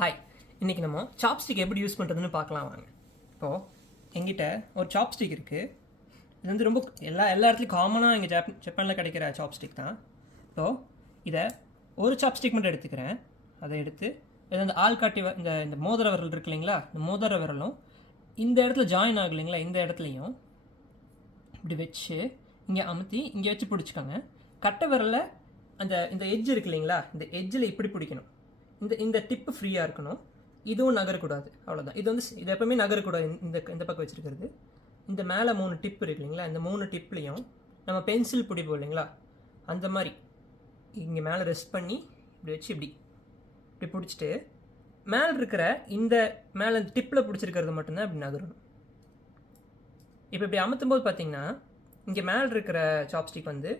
Hi, இன்றைக்கி நம்ம chopstick எப்படி யூஸ் பண்ணுறதுன்னு பார்க்கலாம் வாங்க. இப்போது எங்கிட்ட ஒரு சாப்ஸ்டிக் இருக்குது. இது வந்து ரொம்ப எல்லா இடத்துலையும் காமனாக இங்கே ஜப்பானில் கிடைக்கிற சாப்ஸ்டிக் தான். இப்போது இதை ஒரு சாப்ஸ்டிக் மட்டும் எடுத்துக்கிறேன். அதை எடுத்து இது வந்து ஆள்காட்டி இந்த மோதிர விரல் இருக்கு இல்லைங்களா, இந்த மோதிர விரலும் இந்த இடத்துல ஜாயின் ஆகும் இல்லைங்களா, இந்த இடத்துலையும் இப்படி வச்சு இங்கே அமுத்தி இங்கே வச்சு பிடிச்சிக்கோங்க. கட்டை விரலில் இந்த எட்ஜ் இருக்கு இல்லைங்களா, இந்த எட்ஜில் இப்படி பிடிக்கணும். இந்த டிப்பு ஃப்ரீயாக இருக்கணும். இதுவும் நகரக்கூடாது, அவ்வளோதான். இது எப்பவுமே நகரக்கூடாது. இந்த பக்கம் வச்சுருக்கிறது இந்த மேலே 3 டிப் இருக்கு இல்லைங்களா, இந்த 3 டிப்லேயும் நம்ம பென்சில் பிடிப்போம் இல்லைங்களா, அந்த மாதிரி இங்கே மேலே ரெஸ்ட் பண்ணி இப்படி வச்சு இப்படி பிடிச்சிட்டு மேலே இருக்கிற மேலே டிப்பில் பிடிச்சிருக்கிறது மட்டும்தான் இப்படி நகரணும். இப்போ இப்படி அமுத்தும் போது பார்த்தீங்கன்னா இங்கே மேலே இருக்கிற சாப்ஸ்டிக் வந்து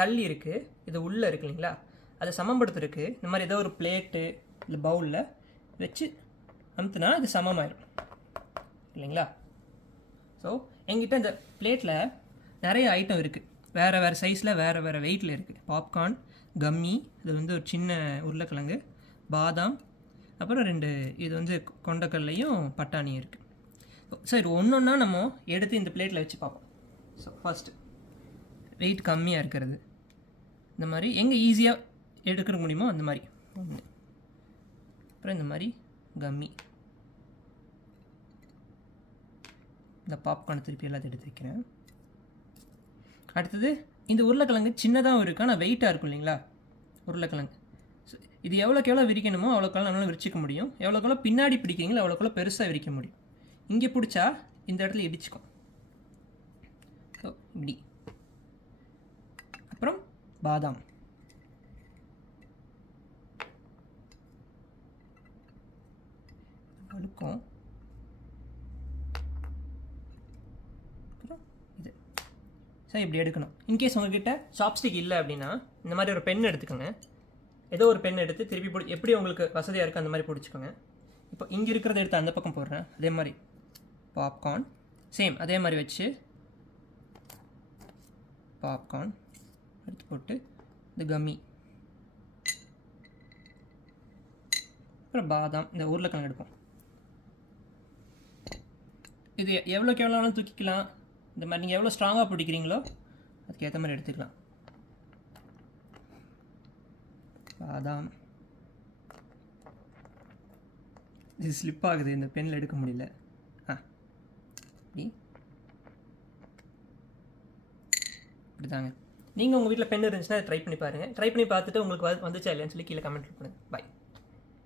தள்ளி இருக்குது, இது உள்ளே இருக்கு இல்லைங்களா, அதை சமப்படுத்துறதுக்கு இந்த மாதிரி ஏதோ ஒரு பிளேட்டு இல்லை பவுலில் வச்சு அமுத்துனா இது சமமாயிடும் இல்லைங்களா. ஸோ எங்கிட்ட இந்த பிளேட்டில் நிறைய ஐட்டம் இருக்குது, வேறு வேறு சைஸில் வேறு வேறு வெயிட்டில் இருக்குது. பாப்கார்ன், கம்மி, இது வந்து ஒரு சின்ன உருளைக்கிழங்கு, பாதாம், அப்புறம் 2 இது வந்து கொண்டக்கல்லையும் பட்டாணியும் இருக்குது. ஸோ இது ஒன்று ஒன்றா நம்ம எடுத்து இந்த பிளேட்டில் வச்சு பார்ப்போம். ஸோ ஃபஸ்ட்டு வெயிட் கம்மியாக இருக்கிறது, இந்த மாதிரி எங்கே ஈஸியாக எடுக்க முடியுமோ அந்த மாதிரி ஒன்று. அப்புறம் இந்த மாதிரி கம்மி, இந்த பாப்கார்ன் திருப்பி எல்லாத்தையும் எடுத்து வைக்கிறேன். அடுத்தது இந்த உருளைக்கிழங்கு சின்னதாக இருக்குது, ஆனால் வெயிட்டாக இருக்கும் இல்லைங்களா உருளைக்கிழங்கு. ஸோ இது எவ்வளோக்கு எவ்வளோ விரிக்கணுமோ அவ்வளோக்கெல்லாம் நம்மளால் விரிச்சிக்க முடியும். எவ்வளோக்கெவ்வளோ பின்னாடி பிடிக்கிறீங்களோ அவ்வளோக்கெவ்வளோ பெருசாக விரிக்க முடியும். இங்கே பிடிச்சா இந்த இடத்துல இடிச்சுக்கும். ஸோ இப்படி. அப்புறம் பாதாம், அழுக்கும், அப்புறம் இது. சரி, இப்படி எடுக்கணும். இன்கேஸ் உங்ககிட்ட சாப்ஸ்டிக் இல்லை அப்படின்னா இந்த மாதிரி ஒரு பென் எடுத்துக்கோங்க. ஏதோ ஒரு பென் எடுத்து திருப்பி எப்படி உங்களுக்கு வசதியாக இருக்குது அந்த மாதிரி பிடிச்சிக்கோங்க. இப்போ இங்கே இருக்கிறத எடுத்து அந்த பக்கம் போடுறேன். அதே மாதிரி பாப்கார்ன் சேம் அதே மாதிரி வச்சு பாப்கார்ன் எடுத்து போட்டு இந்த கம்மி, அப்புறம் பாதாம், இந்த உருளைக்கிழங்கு எடுப்போம். இது எவ்வளோக்கு எவ்வளோ தூக்கிக்கலாம். இந்த மாதிரி நீங்கள் எவ்வளோ ஸ்ட்ராங்காக பிடிக்கிறீங்களோ அதுக்கு ஏற்ற மாதிரி எடுத்துக்கலாம். பாதாம், இது ஸ்லிப் ஆகுது, இந்த பென்னில் எடுக்க முடியல. இப்படி தாங்க. நீங்கள் உங்கள் வீட்டில் பென் இருந்துச்சுன்னா ட்ரை பண்ணி பாருங்கள். ட்ரை பண்ணி பார்த்துட்டு உங்களுக்கு வந்துச்சா இல்லையான்னு சொல்லி கீழே கமெண்ட் பண்ணுங்கள். பாய்.